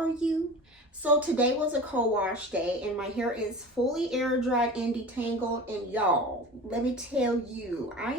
are you? So today was a co-wash day and my hair is fully air dried and detangled, and y'all, let me tell you, I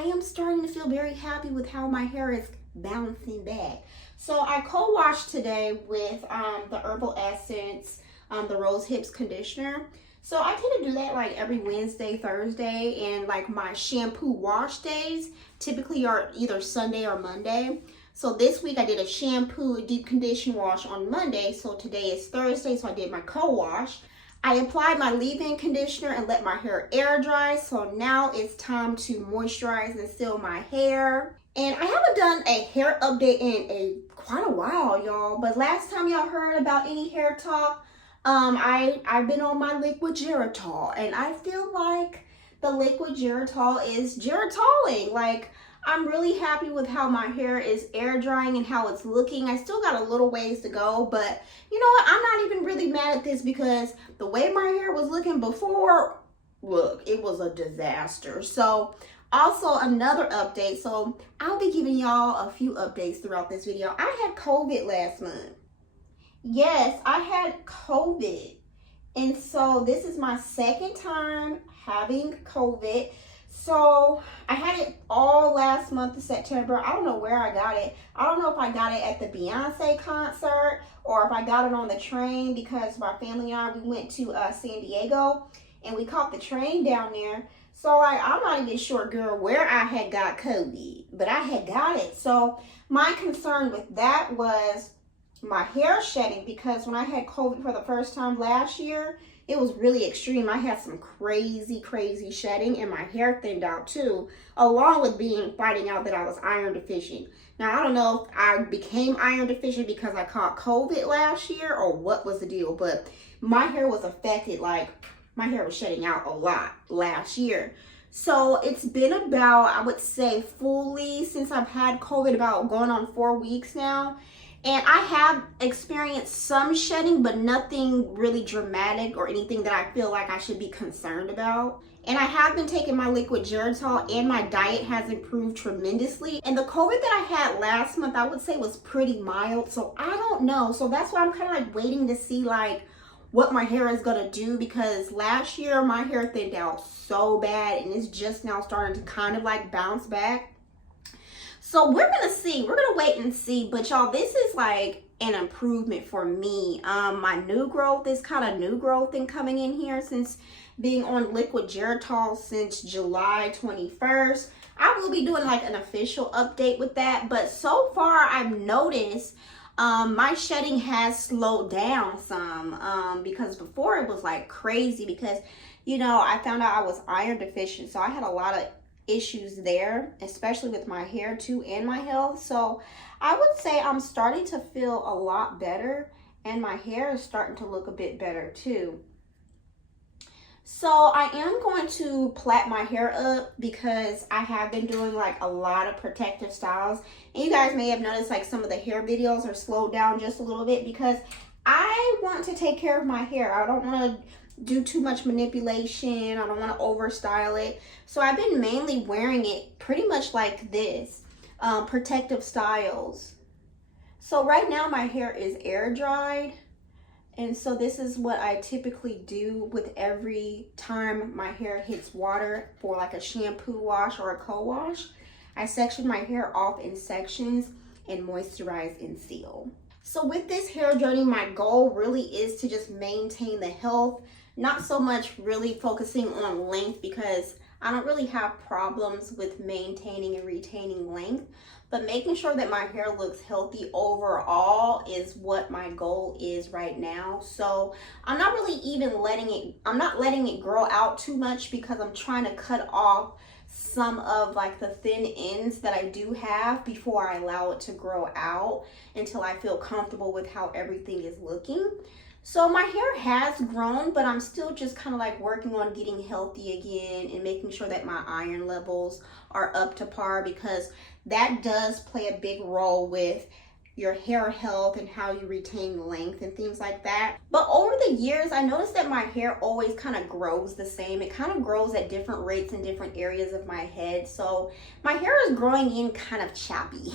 am starting to feel very happy with how my hair is bouncing back. So I co-washed today with the Herbal Essence, the Rose Hips conditioner. So I tend to do that like every Wednesday, Thursday, and like my shampoo wash days typically are either Sunday or Monday. So this week I did a shampoo deep condition wash on Monday. So today is Thursday, so I did my co-wash. I applied my leave-in conditioner and let my hair air dry. So now it's time to moisturize and seal my hair. And I haven't done a hair update in quite a while, y'all. But last time y'all heard about any hair talk, I've been on my liquid Geritol, and I feel like the liquid Geritol is Geritoling. Like, I'm really happy with how my hair is air drying and how it's looking. I still got a little ways to go, but you know what? I'm not even really mad at this because the way my hair was looking before, look, it was a disaster. So also another update. So I'll be giving y'all a few updates throughout this video. I had COVID last month. Yes, I had COVID. And so this is my second time having COVID. So I had it all last month of September. I don't know where I got it. I don't know if I got it at the Beyonce concert or if I got it on the train, because my family and I, we went to San Diego and we caught the train down there. So I'm not even sure, girl, where I had got COVID, but I had got it. So my concern with that was my hair shedding, because when I had COVID for the first time last year, it was really extreme. I had some crazy shedding, and my hair thinned out too, along with finding out that I was iron deficient. Now, I don't know if I became iron deficient because I caught COVID last year or what was the deal, but my hair was affected. Like, my hair was shedding out a lot last year. So it's been about, I would say, fully since I've had COVID, about going on 4 weeks now. And I have experienced some shedding, but nothing really dramatic or anything that I feel like I should be concerned about. And I have been taking my liquid Geritol, and my diet has improved tremendously. And the COVID that I had last month, I would say, was pretty mild. So I don't know. So that's why I'm kind of like waiting to see like what my hair is gonna do, because last year my hair thinned out so bad and it's just now starting to kind of like bounce back. So we're gonna see, we're gonna wait and see. But y'all, this is like an improvement for me. My new growth is kind of new growth and coming in here since being on liquid Geritol since July 21st. I will be doing like an official update with that, but so far I've noticed my shedding has slowed down some, because before it was like crazy, because you know, I found out I was iron deficient, so I had a lot of issues there, especially with my hair too and my health. So I would say I'm starting to feel a lot better, and my hair is starting to look a bit better too. So I am going to plait my hair up because I have been doing like a lot of protective styles, and you guys may have noticed like some of the hair videos are slowed down just a little bit because I want to take care of my hair. I don't want to do too much manipulation. I don't want to overstyle it. So I've been mainly wearing it pretty much like this, protective styles. So right now my hair is air dried, and so this is what I typically do with every time my hair hits water for like a shampoo wash or a co-wash. I section my hair off in sections and moisturize and seal. So with this hair journey, my goal really is to just maintain the health, not so much really focusing on length, because I don't really have problems with maintaining and retaining length, but making sure that my hair looks healthy overall is what my goal is right now. So I'm not really even letting it grow out too much, because I'm trying to cut off some of like the thin ends that I do have before I allow it to grow out until I feel comfortable with how everything is looking. So my hair has grown, but I'm still just kind of like working on getting healthy again and making sure that my iron levels are up to par, because that does play a big role with your hair health and how you retain length and things like that. But over the years, I noticed that my hair always kind of grows the same. It kind of grows at different rates in different areas of my head. So my hair is growing in kind of choppy.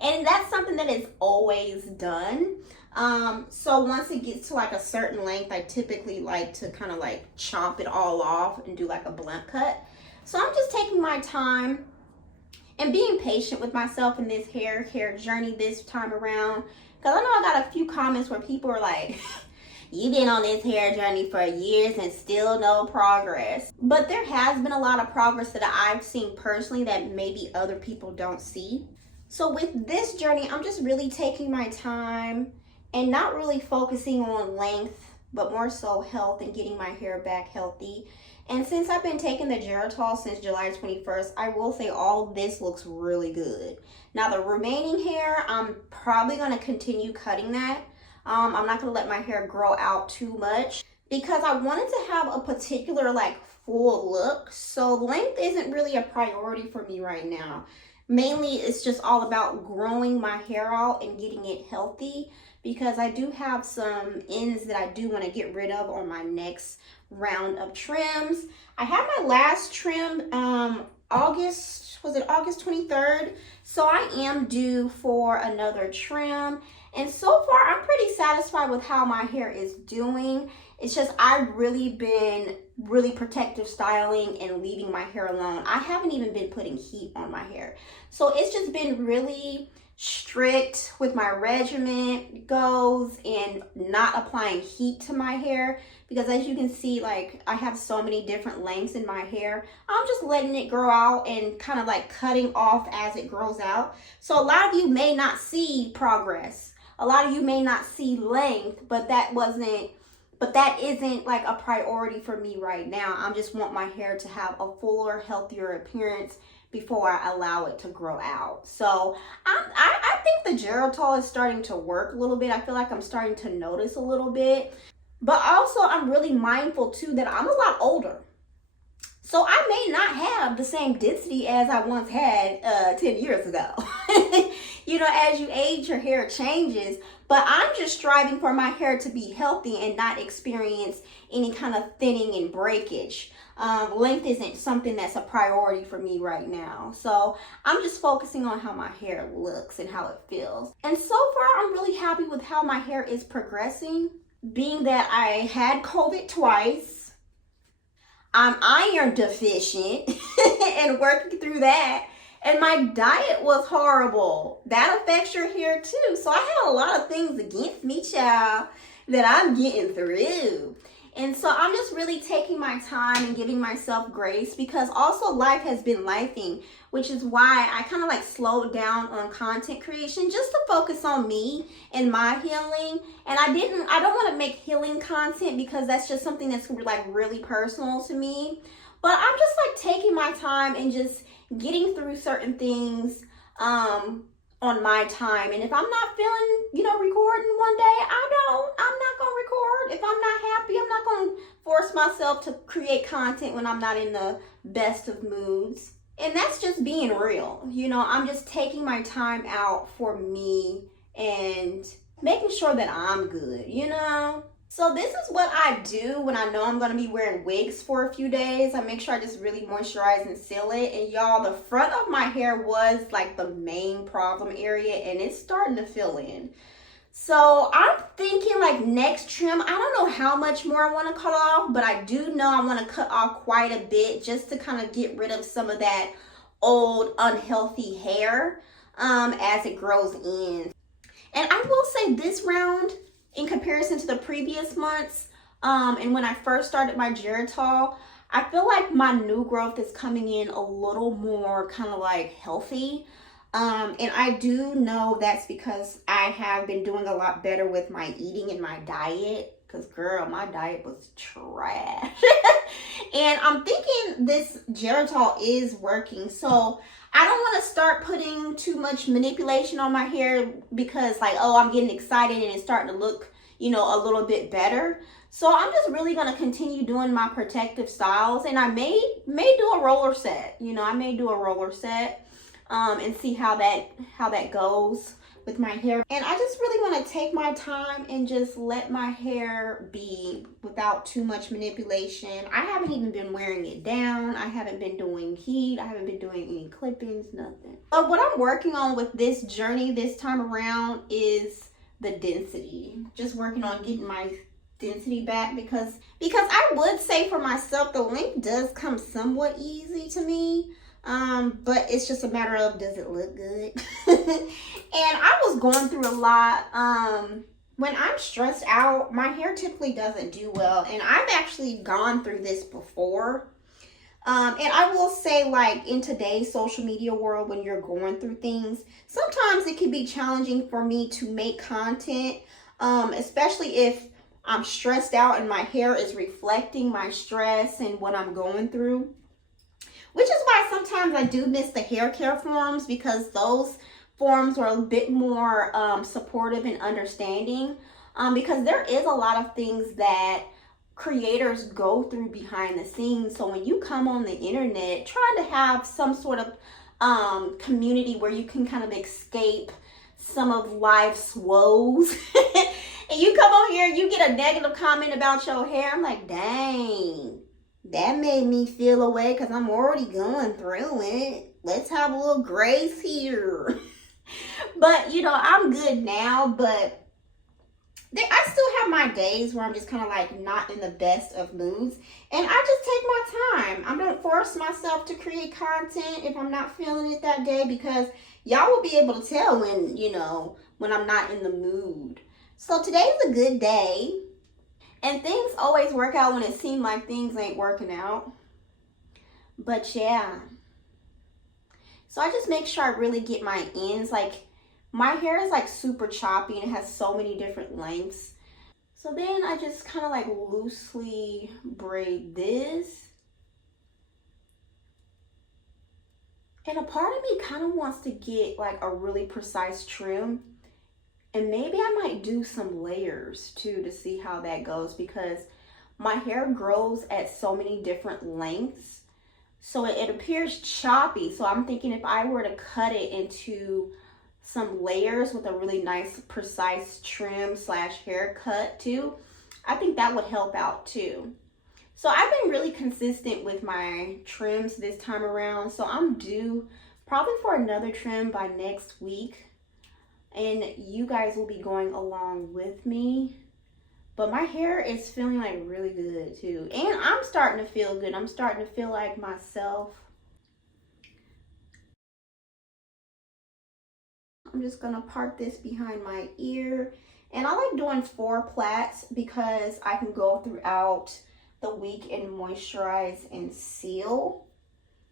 And that's something that is always done. So once it gets to like a certain length, I typically like to kind of like chop it all off and do like a blunt cut. So I'm just taking my time and being patient with myself in this hair care journey this time around. Because I know I got a few comments where people are like, you've been on this hair journey for years and still no progress. But there has been a lot of progress that I've seen personally that maybe other people don't see. So with this journey, I'm just really taking my time and not really focusing on length, but more so health and getting my hair back healthy. And since I've been taking the Geritol since July 21st, I will say all this looks really good. Now the remaining hair, I'm probably gonna continue cutting that. I'm not gonna let my hair grow out too much because I wanted to have a particular like full look. So length isn't really a priority for me right now. Mainly it's just all about growing my hair out and getting it healthy, because I do have some ends that I do want to get rid of on my next round of trims. I had my last trim August 23rd? So I am due for another trim. And so far I'm pretty satisfied with how my hair is doing. It's just I've really been protective styling and leaving my hair alone. I haven't even been putting heat on my hair. So it's just been really strict with my regimen goes and not applying heat to my hair, because as you can see, like I have so many different lengths in my hair. I'm just letting it grow out and kind of like cutting off as it grows out. So a lot of you may not see progress. A lot of you may not see length, but that isn't like a priority for me right now. I just want my hair to have a fuller, healthier appearance before I allow it to grow out. So I think the Geritol is starting to work a little bit. I feel like I'm starting to notice a little bit. But also I'm really mindful too that I'm a lot older. So I may not have the same density as I once had 10 years ago. You know, as you age, your hair changes. But I'm just striving for my hair to be healthy and not experience any kind of thinning and breakage. Length isn't something that's a priority for me right now. So I'm just focusing on how my hair looks and how it feels. And so far, I'm really happy with how my hair is progressing. Being that I had COVID twice, I'm iron deficient and working through that. And my diet was horrible. That affects your hair too. So I had a lot of things against me, child, that I'm getting through. And so I'm just really taking my time and giving myself grace, because also life has been lifing, which is why I kind of like slowed down on content creation just to focus on me and my healing. And I don't want to make healing content because that's just something that's like really personal to me. But I'm just like taking my time and just getting through certain things on my time. And if I'm not feeling, you know, recording one day, I'm not gonna record. If I'm not happy, I'm not gonna force myself to create content when I'm not in the best of moods. And that's just being real. You know, I'm just taking my time out for me and making sure that I'm good, you know? So this is what I do when I know I'm going to be wearing wigs for a few days. I make sure I just really moisturize and seal it. And y'all, the front of my hair was like the main problem area, and it's starting to fill in. So I'm thinking like next trim, I don't know how much more I want to cut off, but I do know I want to cut off quite a bit just to kind of get rid of some of that old unhealthy hair as it grows in. And I will say this round, in comparison to the previous months, and when I first started my Geritol, I feel like my new growth is coming in a little more kind of like healthy. And I do know that's because I have been doing a lot better with my eating and my diet. Because girl, my diet was trash. And I'm thinking this Geritol is working. So I don't want to start putting too much manipulation on my hair because like, oh, I'm getting excited and it's starting to look, you know, a little bit better. So I'm just really going to continue doing my protective styles. And I may do a roller set. You know, I may do a roller set and see how that goes with my hair. And I just really want to take my time and just let my hair be without too much manipulation. I haven't even been wearing it down. I haven't been doing heat. I haven't been doing any clippings, nothing. But what I'm working on with this journey this time around is the density. Just working on getting my density back because I would say for myself, the length does come somewhat easy to me. But it's just a matter of, does it look good? And I was going through a lot. When I'm stressed out, my hair typically doesn't do well. And I've actually gone through this before. And I will say, like, in today's social media world, when you're going through things, sometimes it can be challenging for me to make content, especially if I'm stressed out and my hair is reflecting my stress and what I'm going through. Which is why sometimes I do miss the hair care forums, because those forums are a bit more supportive and understanding, because there is a lot of things that creators go through behind the scenes. So when you come on the internet trying to have some sort of community where you can kind of escape some of life's woes and you come on here, you get a negative comment about your hair, I'm like, dang, that made me feel away because I'm already going through it. Let's have a little grace here. But, you know, I'm good now, but I still have my days where I'm just kind of like not in the best of moods. And I just take my time. I don't force myself to create content if I'm not feeling it that day, because y'all will be able to tell when, you know, when I'm not in the mood. So today's a good day. And things always work out when it seems like things ain't working out. But yeah. So I just make sure I really get my ends. Like, my hair is like super choppy and it has so many different lengths. So then I just kind of like loosely braid this. And a part of me kind of wants to get like a really precise trim. And maybe I might do some layers too to see how that goes, because my hair grows at so many different lengths. So it appears choppy. So I'm thinking if I were to cut it into some layers with a really nice precise trim slash haircut too, I think that would help out too. So I've been really consistent with my trims this time around. So I'm due probably for another trim by next week. And you guys will be going along with me. But my hair is feeling like really good too. And I'm starting to feel good. I'm starting to feel like myself. I'm just going to part this behind my ear. And I like doing 4 plaits because I can go throughout the week and moisturize and seal.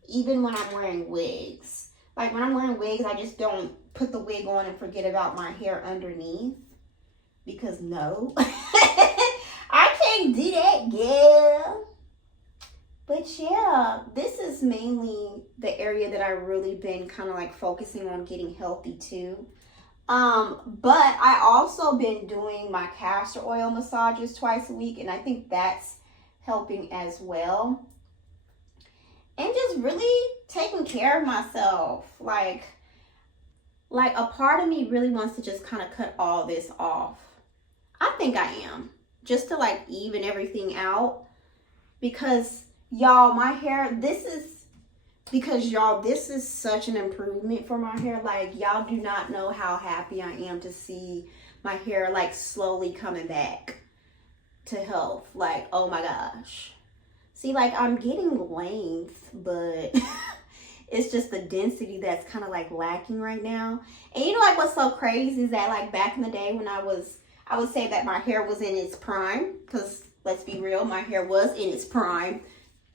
Even when I'm wearing wigs. Like when I'm wearing wigs, I just don't put the wig on and forget about my hair underneath. Because no. I can't do that, girl. But yeah, this is mainly the area that I really been kind of like focusing on getting healthy too. But I also been doing my castor oil massages twice a week, and I think that's helping as well. And just really taking care of myself. Like a part of me really wants to just kind of cut all this off. I think I am. Just to like even everything out. Because y'all, my hair, this is such an improvement for my hair. Like, y'all do not know how happy I am to see my hair like slowly coming back to health. Like, oh my gosh. See, like, I'm getting length, but it's just the density that's kind of like lacking right now. And you know, like, what's so crazy is that like back in the day when I would say that my hair was in its prime, because let's be real, my hair was in its prime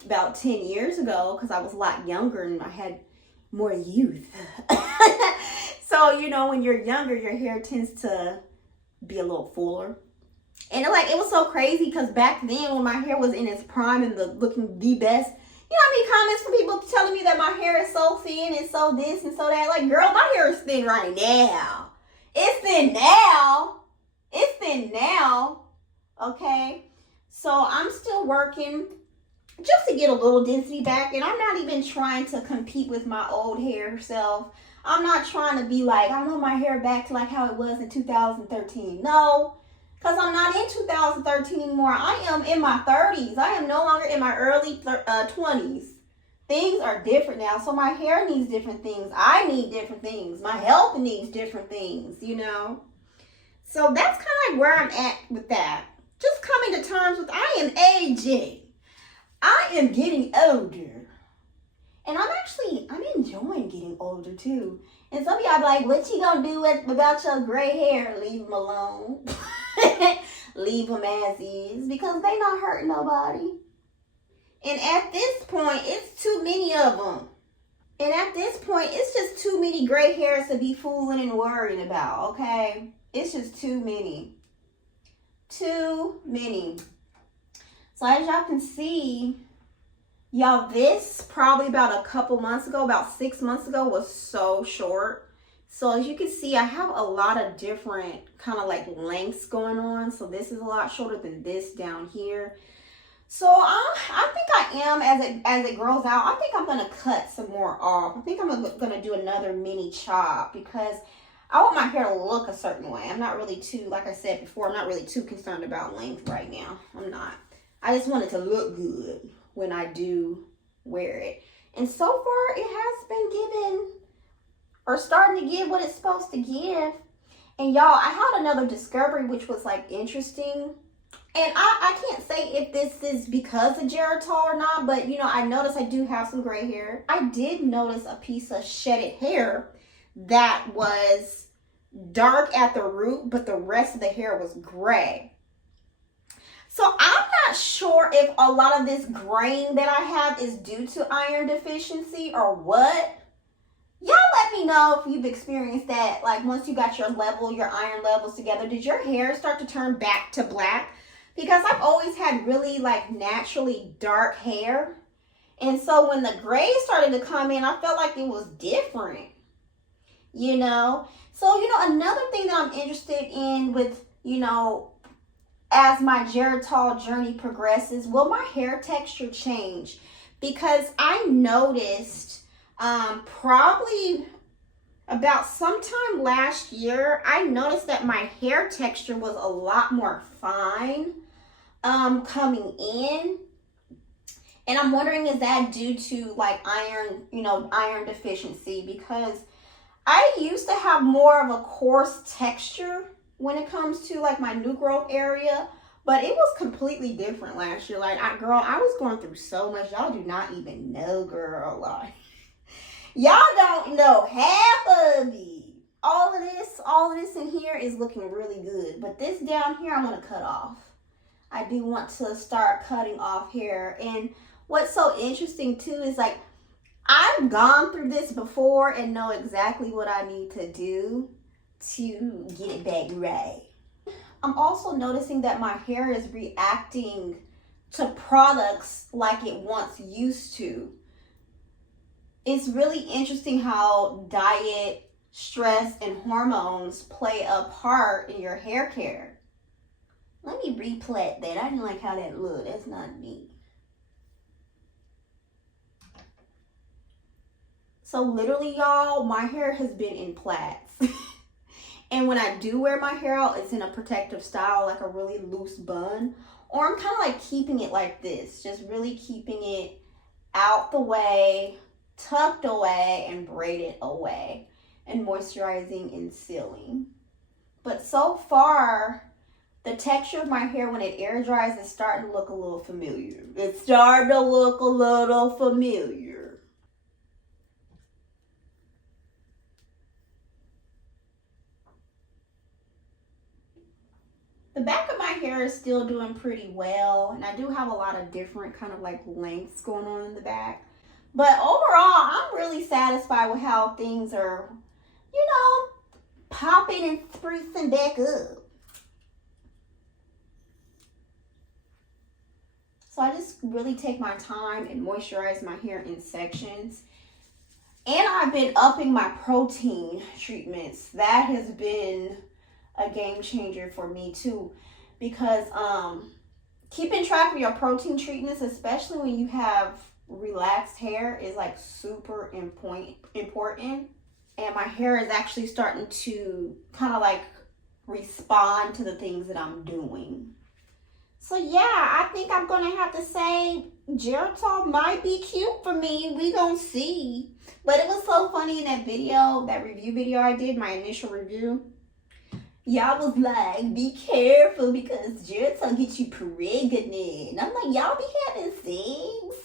about 10 years ago, because I was a lot younger and I had more youth. So, you know, when you're younger, your hair tends to be a little fuller. And it was so crazy because back then when my hair was in its prime and looking the best, you know how many comments from people telling me that my hair is so thin and so this and so that? Like, girl, my hair is thin right now. It's thin now. It's thin now. Okay? So I'm still working just to get a little density back. And I'm not even trying to compete with my old hair self. I'm not trying to be like, I want my hair back to like how it was in 2013. No. Because I'm not in 2013 anymore. I am in my 30s. I am no longer in my early 20s. Things are different now. So my hair needs different things. I need different things. My health needs different things, you know. So that's kind of like where I'm at with that. Just coming to terms with I am aging. I am getting older. And I'm enjoying getting older too. And some of y'all be like, what you gonna do about your gray hair? Leave them alone. Leave them as is, because they not hurting nobody. And at this point, it's too many of them. And at this point, it's just too many gray hairs to be fooling and worrying about, okay? It's just too many. Too many. So as y'all can see, y'all, this probably about a couple months ago, about 6 months ago, was so short. So as you can see, I have a lot of different kind of like lengths going on. So this is a lot shorter than this down here. So I think I am, as it grows out, I think I'm going to cut some more off. I think I'm going to do another mini chop because I want my hair to look a certain way. I'm not really too, like I said before, I'm not really too concerned about length right now. I'm not. I just want it to look good when I do wear it. And so far, it has been giving, or starting to give what it's supposed to give. And y'all, I had another discovery which was like interesting. And I can't say if this is because of Geritol or not, but you know, I noticed I do have some gray hair. I did notice a piece of shedded hair that was dark at the root, but the rest of the hair was gray. So I'm not sure if a lot of this graying that I have is due to iron deficiency or what. Y'all let me know if you've experienced that. Like once you got your iron levels together, did your hair start to turn back to black? Because I've always had really like naturally dark hair. And so when the gray started to come in, I felt like it was different, you know? So, you know, another thing that I'm interested in with, you know, as my Geritol journey progresses, will my hair texture change? Because I noticed probably about sometime last year, I noticed that my hair texture was a lot more fine coming in. And I'm wondering, is that due to like iron deficiency? Because I used to have more of a coarse texture when it comes to like my new growth area, but it was completely different last year. Like I was going through so much. Y'all do not even know, girl. Like y'all don't know half of me. All of this in here is looking really good, but this down here I want to cut off. I do want to start cutting off hair. And what's so interesting too is like I've gone through this before and know exactly what I need to do to get it back right. I'm also noticing that my hair is reacting to products like it once used to. It's really interesting how diet, stress, and hormones play a part in your hair care. Let me replat that. I didn't like how that looked. That's not me. So literally, y'all, my hair has been in plaits. And when I do wear my hair out, it's in a protective style, like a really loose bun. Or I'm kind of like keeping it like this. Just really keeping it out the way, tucked away, and braided away. And moisturizing and sealing. But so far, the texture of my hair when it air dries is starting to look a little familiar. It's starting to look a little familiar. The back of my hair is still doing pretty well, and I do have a lot of different kind of like lengths going on in the back. But overall, I'm really satisfied with how things are, you know, popping and sprucing back up. So I just really take my time and moisturize my hair in sections. And I've been upping my protein treatments. That has been a game changer for me too. Because keeping track of your protein treatments, especially when you have relaxed hair, is like super important. And my hair is actually starting to kind of like respond to the things that I'm doing. So yeah, I think I'm going to have to say Geritol might be cute for me. We gonna see. But it was so funny in that video, that review video I did, my initial review. Y'all was like, be careful because Geritol get you pregnant. I'm like, y'all be having things.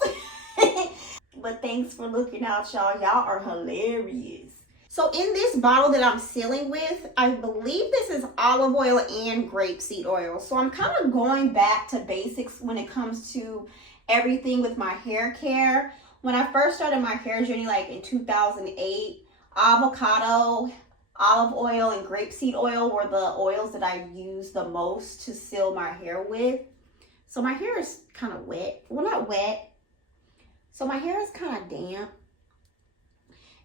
But thanks for looking out, y'all. Y'all are hilarious. So in this bottle that I'm sealing with, I believe this is olive oil and grapeseed oil. So I'm kind of going back to basics when it comes to everything with my hair care. When I first started my hair journey, like in 2008, avocado, olive oil, and grapeseed oil were the oils that I used the most to seal my hair with. So my hair is kind of wet. Well, not wet. So my hair is kind of damp.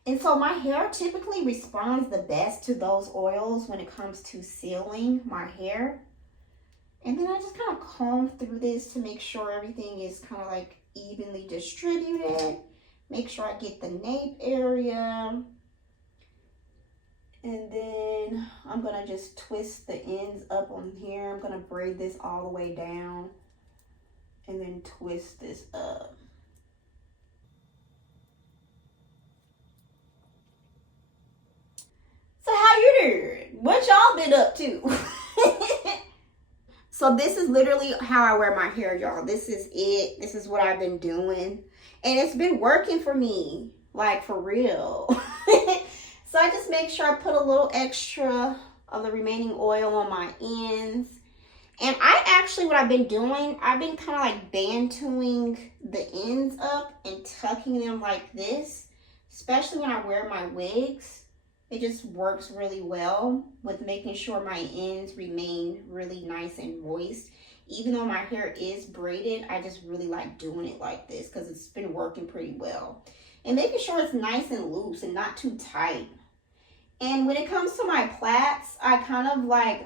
And so my hair typically responds the best to those oils when it comes to sealing my hair. And then I just kind of comb through this to make sure everything is kind of like evenly distributed. Make sure I get the nape area. And then I'm going to just twist the ends up on here. I'm going to braid this all the way down and then twist this up. So how you doing? What y'all been up to? So this is literally how I wear my hair, y'all. This is it. This is what I've been doing. And it's been working for me, like for real. So I just make sure I put a little extra of the remaining oil on my ends. And I actually, what I've been doing, I've been kind of like bantooing the ends up and tucking them like this, especially when I wear my wigs. It just works really well with making sure my ends remain really nice and moist. Even though my hair is braided, I just really like doing it like this because it's been working pretty well. And making sure it's nice and loose and not too tight. And when it comes to my plaits, I kind of like,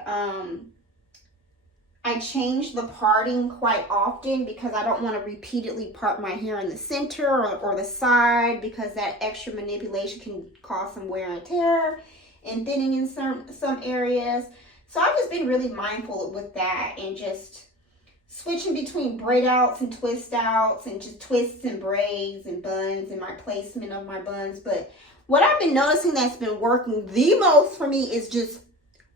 I change the parting quite often because I don't want to repeatedly part my hair in the center or the side because that extra manipulation can cause some wear and tear and thinning in some areas. So I've just been really mindful with that and just switching between braid outs and twist outs and just twists and braids and buns and my placement of my buns. But what I've been noticing that's been working the most for me is just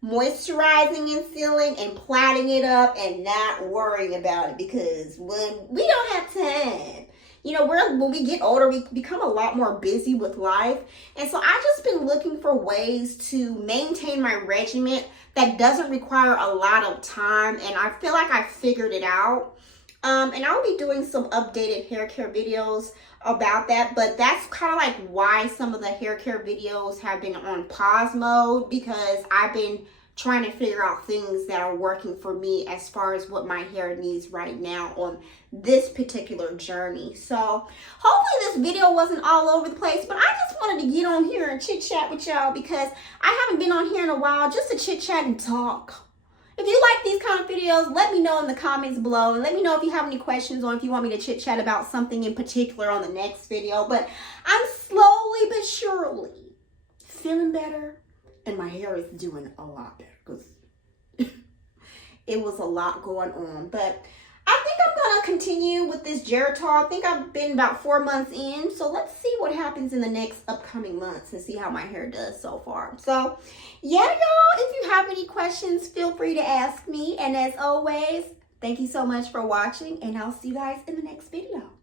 moisturizing and sealing and plaiting it up and not worrying about it because when we don't have time, you know, when we get older, we become a lot more busy with life. And so I've just been looking for ways to maintain my regimen that doesn't require a lot of time. And I feel like I figured it out. And I'll be doing some updated hair care videos about that, but that's kind of like why some of the hair care videos have been on pause mode because I've been trying to figure out things that are working for me as far as what my hair needs right now on this particular journey. So hopefully this video wasn't all over the place, but I just wanted to get on here and chit chat with y'all because I haven't been on here in a while just to chit chat and talk. If you like these kind of videos, let me know in the comments below. And let me know if you have any questions or if you want me to chit chat about something in particular on the next video. But I'm slowly but surely feeling better. And my hair is doing a lot better because it was a lot going on. But I think I'm going to continue with this Geritol. I think I've been about 4 months in. So let's see what happens in the next upcoming months and see how my hair does so far. So yeah, y'all, if you have any questions, feel free to ask me. And as always, thank you so much for watching. And I'll see you guys in the next video.